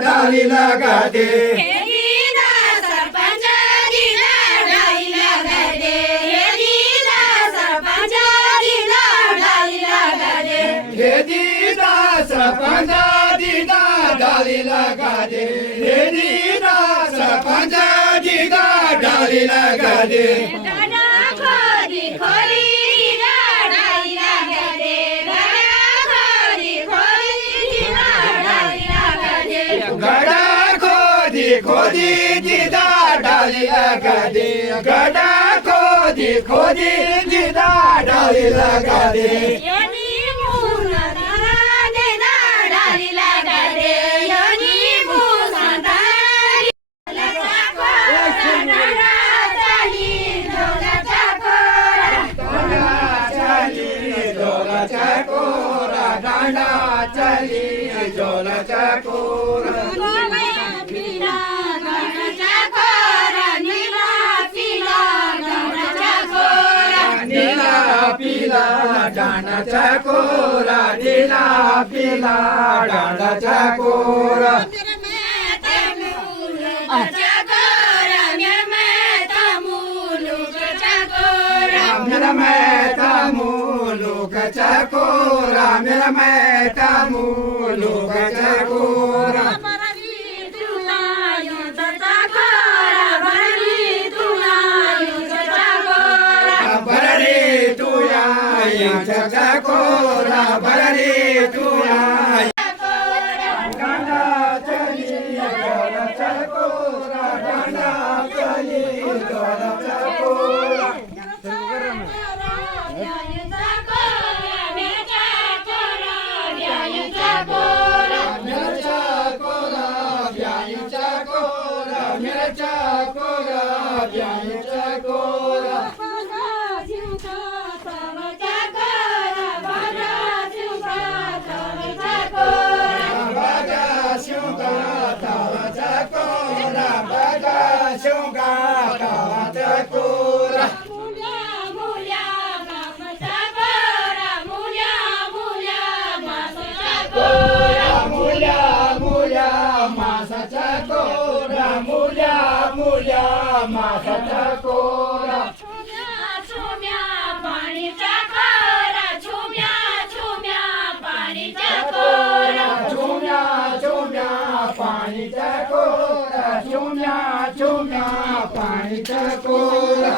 डाली लगा दे सरपंचा दीदा डाली लगा दे दीदा सरपंचा दीदा डाली लगा दे गड़ा खोदी दीदा डाली लगा दे गड़ा खोदी दीदा डाली लगा दे चली जोला चकोर नीला पीला डांडा चकोरा नीला पीला डांडा चकोरा मेरा मैता मुलुक चकोरा मेरा मैता मुलुक चकोरा बररी तुया चकोरा बररी तुया डांडा चली जोला चकोरा डांडा चली जोला चकोरा मासा कोरा छुम्या पाणी चकोरा छुम्या पाणी चकोरा छुम्या पाणी चकोरा छुम्या पाणी चकोरा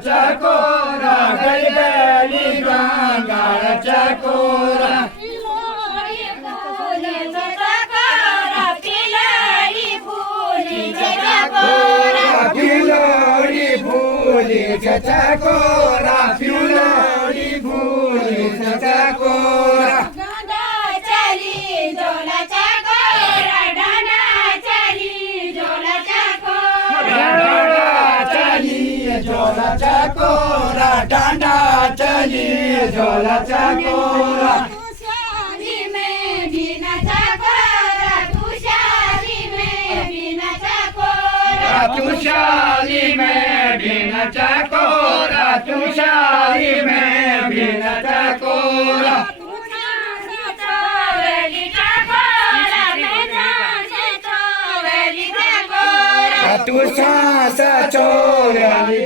चकोरा गलगली गांगाळ चकोरा पिलोरी फुली चकोरा पिलोरी फुली चकोरा चली जोला चकोरा डांडा चली जोला चकोरा जोला चकोरा डांडा चली जोला चकोरा तुषारी में बिना चकोरा तुषारी में बिना चकोरा तुषारी में बिना चकोरा तुषारी में बिना चकोरा तुषा चोरली